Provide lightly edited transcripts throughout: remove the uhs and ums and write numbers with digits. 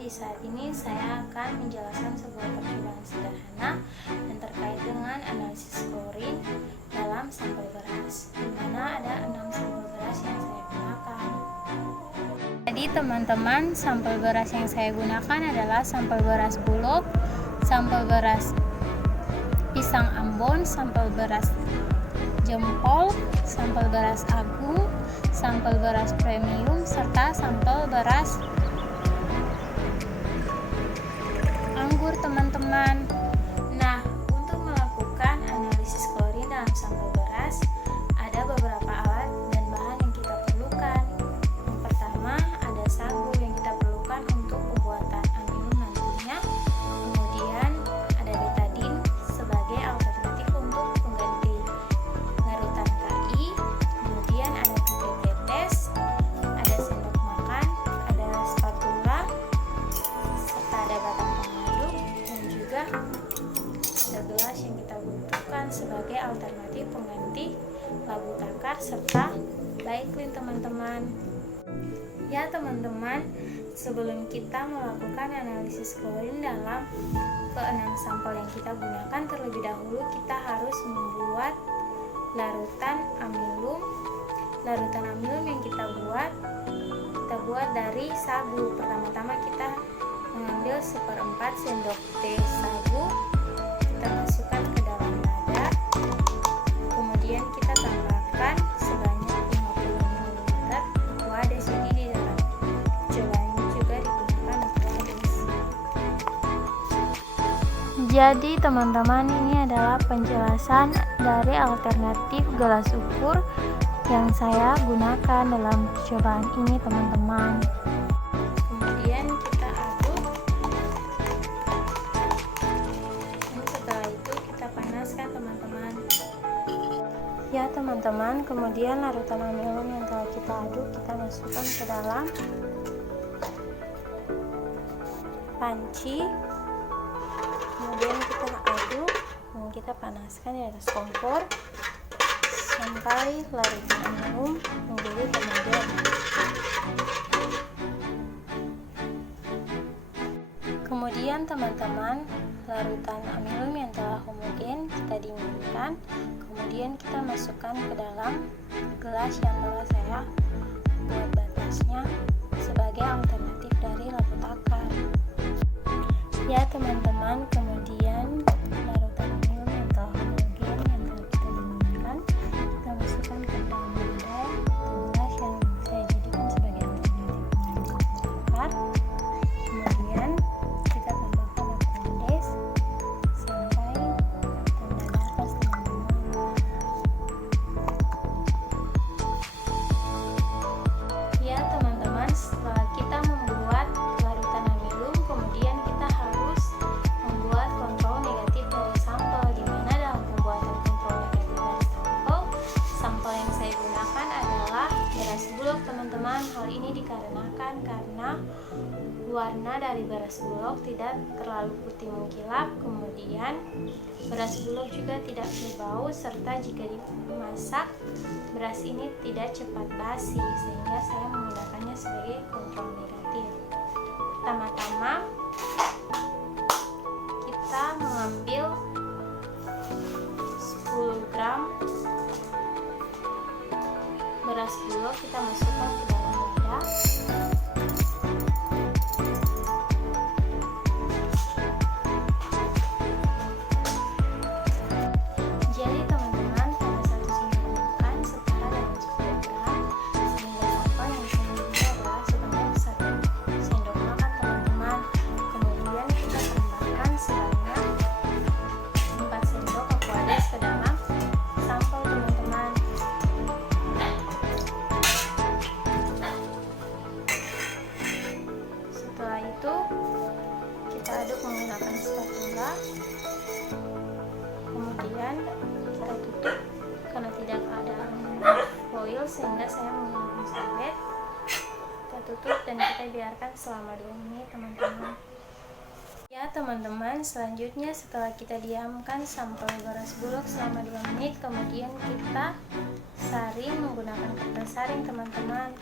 di saat ini saya akan menjelaskan sebuah percobaan sederhana yang terkait dengan analisis klorin dalam sampel beras, di mana ada 6 sampel beras yang saya gunakan. Jadi teman-teman, sampel beras yang saya gunakan adalah sampel beras Bulog, sampel beras pisang Ambon, sampel beras Jempol, sampel beras Agung, sampel beras premium, serta sampel beras anggur, teman-teman. Nah, untuk melakukan analisis klorin dalam sampel beras, ada beberapa alat dan bahan yang kita perlukan. Yang pertama, ada sagu yang kita perlukan untuk pembuatan amilum nantinya. Kemudian ada betadin sebagai alternatif untuk pengganti larutan KI. Kemudian ada pipet tetes, ada sendok makan, ada spatula, serta ada batang pengaduk, dan juga ada gelas yang kita butuhkan sebagai alternatif pengganti labu takar serta baiklin, teman-teman. Ya teman-teman, sebelum kita melakukan analisis klorin dalam ke-6 sampel yang kita gunakan, terlebih dahulu kita harus membuat larutan amilum. Larutan amilum yang kita buat dari sagu. Pertama-tama kita mengambil 1/4 sendok teh sagu, kita masukkan ke dalam lada, kemudian kita tambahkan sebanyak 50 ml Aquades. Jadi di dalam percobaan ini juga digunakan Aquades. Jadi teman-teman, ini adalah penjelasan dari alternatif gelas ukur yang saya gunakan dalam percobaan ini, teman-teman. Kemudian kita aduk, dan setelah itu kita panaskan, teman-teman. Ya teman-teman, kemudian larutan amilum yang telah kita aduk kita masukkan ke dalam panci. Kemudian kita aduk dan kita panaskan di atas kompor sampai larutan amilum menjadi homogen. Kemudian teman-teman, larutan amilum yang telah homogen kita dinginkan, kemudian kita masukkan ke dalam gelas yang telah saya buat batasnya sebagai alternatif dari labu takar. Ya teman-teman, kemudian larutan amilum yang telah homogen yang telah kita dinginkan kita masukkan ke dalam wadah atau gelas yang saya jadikan sebagai alternatif labu takar. Kemudian kita tambahkan Aquades sampai tanda batas, teman-teman. Ya teman-teman, setelah kita membuat larutan amilum, kemudian kita harus membuat kontrol negatif dari sampel, di mana dalam pembuatan kontrol negatif dari sampel yang saya gunakan adalah beras Bulog, teman-teman. Hal ini dikarenakan karena warna dari beras Bulog tidak terlalu putih mengkilap, kemudian beras Bulog juga tidak berbau, serta jika dimasak beras ini tidak cepat basi, sehingga saya menggunakannya sebagai kontrol negatif. Pertama-tama kita mengambil 10 gram beras Bulog, kita masukkan ke dalam wadah. Jadi teman-teman, pada 1 sendok makan setara dengan 10 gram, sehingga sampel yang saya miliki adalah sebanyak 1 sendok makan, teman-teman. Kemudian kita tambahkan sebanyak 4 sendok Aquades ke dalam sampel, teman-teman. Setelah itu kita aduk menggunakan spatula, kemudian kita tutup karena tidak ada foil, sehingga saya menggunakan serbet. Kita tutup dan kita biarkan selama 2 menit, teman-teman. Ya teman-teman, selanjutnya setelah kita diamkan sampel beras Bulog selama 2 menit, kemudian kita saring menggunakan kertas saring, teman-teman.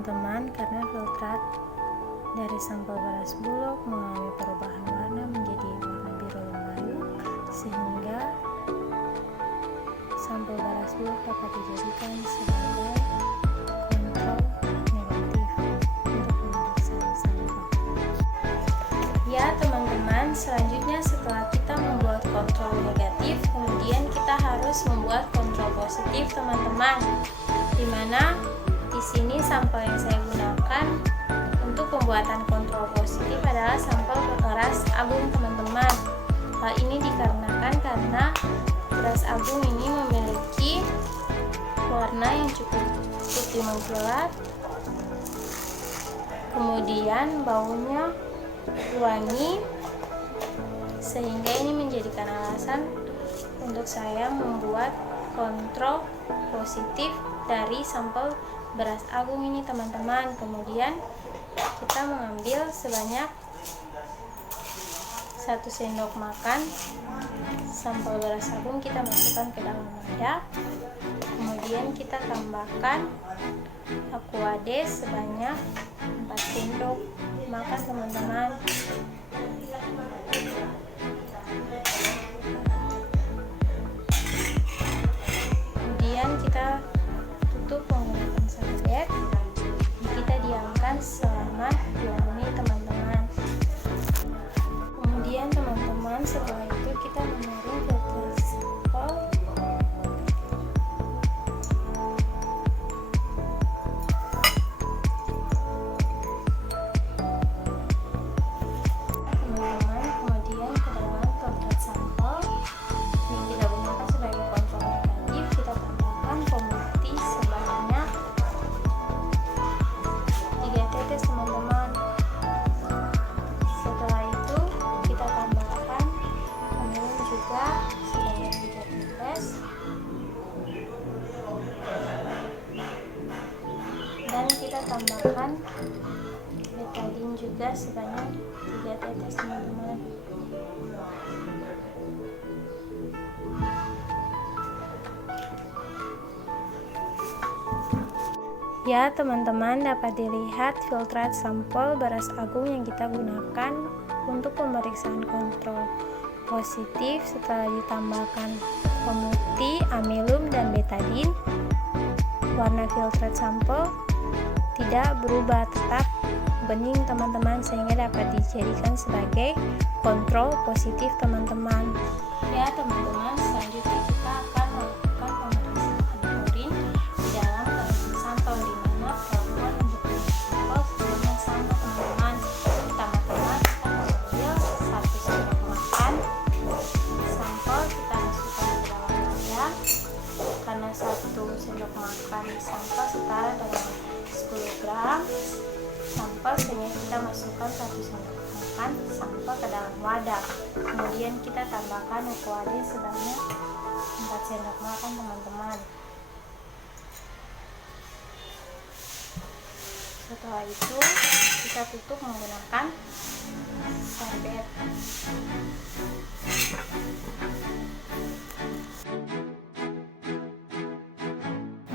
teman-teman, karena filtrat dari sampel beras bulog mengalami perubahan warna menjadi warna biru lembayung, sehingga sampel beras bulog dapat dijadikan sebagai kontrol negatif untuk pemeriksaan sampel. Ya teman-teman, selanjutnya setelah kita membuat kontrol negatif, kemudian kita harus membuat kontrol positif teman-teman, dimana di sini sampel yang saya gunakan untuk pembuatan kontrol positif adalah sampel beras agung teman-teman. Hal ini dikarenakan karena beras agung ini memiliki warna yang cukup putih mengkilat, kemudian baunya wangi, sehingga ini menjadikan alasan untuk saya membuat kontrol positif dari sampel beras agung ini teman-teman. Kemudian kita mengambil sebanyak 1 sendok makan sampel beras agung, kita masukkan ke dalam wadah, kemudian kita tambahkan aquade sebanyak 4 sendok makan teman-teman. Kemudian kita tutup menggunakan serbet, kita diamkan selama 2 menit teman-teman. Kemudian teman-teman, setelah itu kita menyaring filter sampel. Teman-teman, kemudian ke dalam filter sampel yang kita gunakan sebagai kontrol negatif, kita tambahkan pemutih sebanyak 3 tetes teman-teman. Setelah itu kita tambahkan amilum juga sebanyak 3 tetes, dan kita tambahkan betadine juga sebanyak 3 tetes teman-teman. Ya teman-teman, dapat dilihat filtrat sampel beras agung yang kita gunakan untuk pemeriksaan kontrol positif setelah ditambahkan pemutih, amilum, dan betadine. Warna filtrat sampel tidak berubah, tetap bening teman-teman, sehingga dapat dijadikan sebagai kontrol positif teman-teman. Ya teman-teman, selanjutnya kita akan melakukan pemeriksaan klorin di dalam kandungan sampel, di mana perlakuan untuk sampel sebenarnya sama teman-teman. Pertama-tama kita mengambil 1 sendok makan sampel, kita masukkan ke dalam wadah, karena 1 sendok makan sampel setara dengan 10 gram sampel, sehingga kita masukkan 1 sendok makan sampel ke dalam wadah. Kemudian kita tambahkan aquade sebanyak 4 sendok makan teman-teman. Setelah itu kita tutup menggunakan serbet.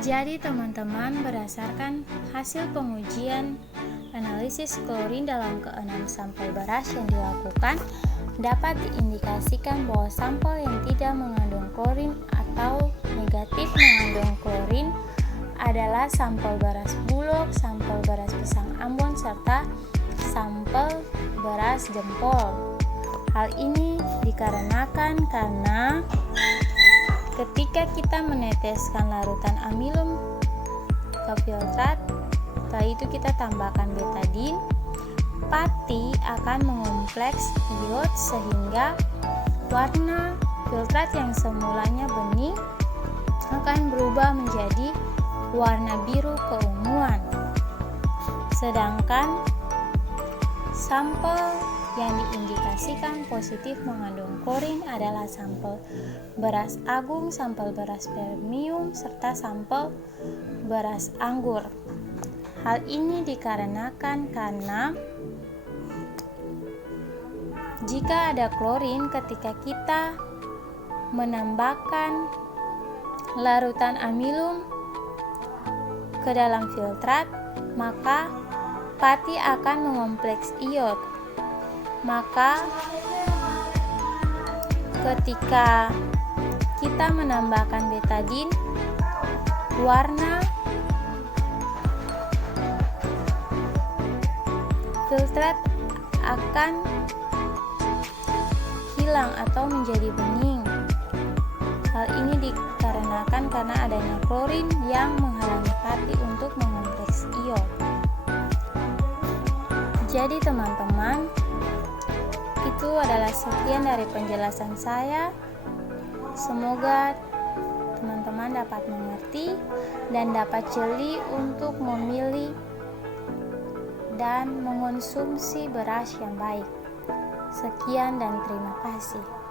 Jadi teman-teman, berdasarkan hasil pengujian analisis klorin dalam ke-6 sampel beras yang dilakukan, dapat diindikasikan bahwa sampel yang tidak mengandung klorin atau negatif mengandung klorin adalah sampel beras bulog, sampel beras pisang Ambon, serta sampel beras jempol. Hal ini dikarenakan karena ketika kita meneteskan larutan amilum ke filtrat, setelah itu kita tambahkan betadine, pati akan mengompleks iod sehingga warna filtrat yang semulanya bening akan berubah menjadi warna biru keunguan. Sedangkan sampel yang diindikasikan positif mengandung klorin adalah sampel beras agung, sampel beras premium, serta sampel beras anggur. Hal ini dikarenakan karena jika ada klorin ketika kita menambahkan larutan amilum ke dalam filtrat, maka pati akan mengompleks iot. Maka ketika kita menambahkan betadin, warna filtrat akan hilang atau menjadi bening. Hal ini dikarenakan karena adanya klorin yang menghalangi pati untuk mengompleks iot. Jadi teman-teman, itu adalah sekian dari penjelasan saya. Semoga teman-teman dapat mengerti dan dapat jeli untuk memilih dan mengonsumsi beras yang baik. Sekian dan terima kasih.